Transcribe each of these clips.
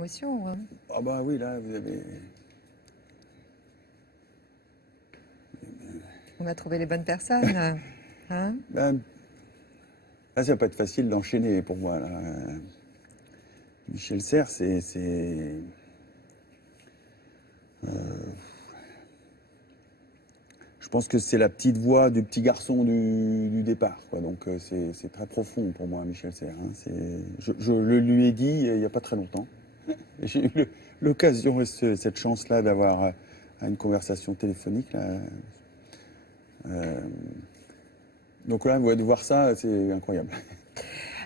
émotion. Hein. Ah bah oui, là, vous avez... On a trouvé les bonnes personnes. Hein? Ben, là, ça va pas être facile d'enchaîner pour moi. Là. Michel Serres, je pense que c'est la petite voix du petit garçon du départ. Quoi. Donc c'est très profond pour moi, Michel Serres. Hein. Je le lui ai dit il n'y a pas très longtemps. J'ai eu l'occasion et cette chance-là d'avoir une conversation téléphonique. Là. Donc là, de voir ça, c'est incroyable.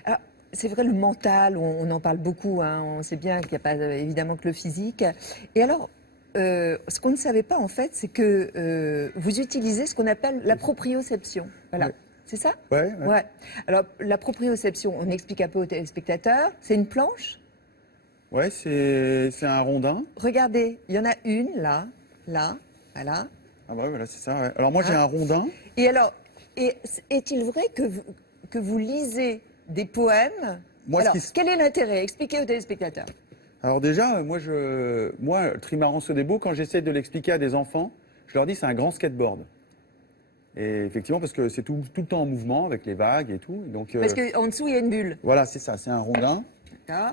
Alors, c'est vrai, le mental, on en parle beaucoup. Hein. On sait bien qu'il n'y a pas évidemment que le physique. Et alors, ce qu'on ne savait pas, en fait, c'est que vous utilisez ce qu'on appelle la proprioception. Voilà. Ouais. C'est ça? Ouais. Ouais. Alors, la proprioception, on explique un peu aux téléspectateurs. C'est une planche. Ouais, c'est un rondin. Regardez, il y en a une là, voilà. Ah bah ouais, voilà, c'est ça. Ouais. Alors moi, j'ai un rondin. Et alors, est-il vrai que vous lisez des poèmes? Moi, alors, quel est l'intérêt? Expliquez aux téléspectateurs. Alors déjà, moi, Trimaran Sodebo, quand j'essaie de l'expliquer à des enfants, je leur dis c'est un grand skateboard. Et effectivement, parce que c'est tout le temps en mouvement avec les vagues et tout. Donc, parce qu'en dessous, il y a une bulle. Voilà, c'est ça, c'est un rondin.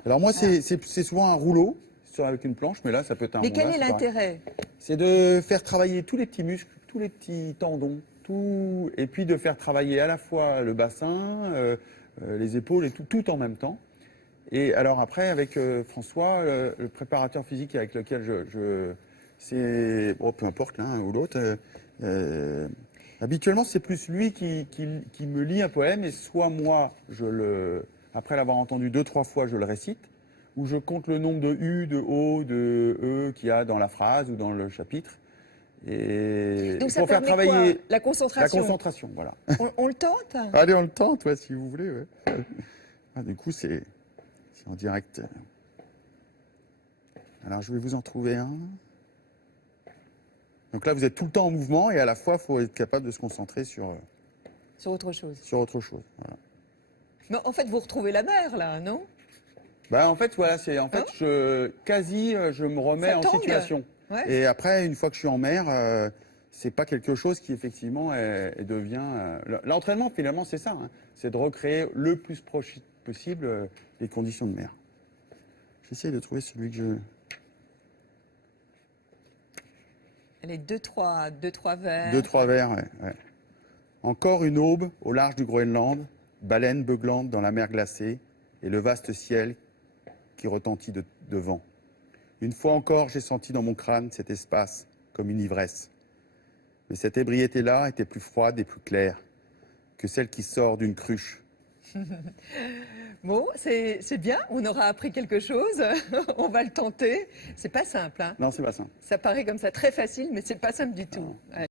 Alors moi, c'est souvent un rouleau avec une planche, mais là, ça peut être un rondin. Mais quel est l'intérêt? C'est de faire travailler tous les petits muscles, tous les petits tendons, et puis de faire travailler à la fois le bassin, les épaules et tout en même temps. Et alors après, avec François, le préparateur physique avec lequel c'est peu importe l'un ou l'autre. Habituellement, c'est plus lui qui me lit un poème, et soit moi, après l'avoir entendu 2-3 fois, je le récite, ou je compte le nombre de U, de O, de E qu'il y a dans la phrase ou dans le chapitre. Et donc ça pour faire travailler la concentration. La concentration, voilà. On le tente? Allez, on le tente, ouais, si vous voulez. Ouais. Du coup, c'est en direct. Alors, je vais vous en trouver un. Donc là, vous êtes tout le temps en mouvement et à la fois, il faut être capable de se concentrer sur autre chose. Sur autre chose. Voilà. Mais en fait, vous retrouvez la mer, là, non? Bah, en fait, voilà, je me remets en situation. Ouais. Et après, une fois que je suis en mer, c'est pas quelque chose qui, effectivement, devient... L'entraînement, finalement, c'est ça. Hein. C'est de recréer le plus proche possible les conditions de mer. J'essaie de trouver celui que je... Les deux, trois vers. 2-3 vers, ouais. Encore une aube au large du Groenland, baleine beuglante dans la mer glacée et le vaste ciel qui retentit de vent. Une fois encore, j'ai senti dans mon crâne cet espace comme une ivresse. Mais cette ébriété-là était plus froide et plus claire que celle qui sort d'une cruche. Bon, c'est bien, on aura appris quelque chose, on va le tenter. C'est pas simple, hein? Non, c'est pas simple. Ça paraît comme ça très facile, mais c'est pas simple du tout. Ouais.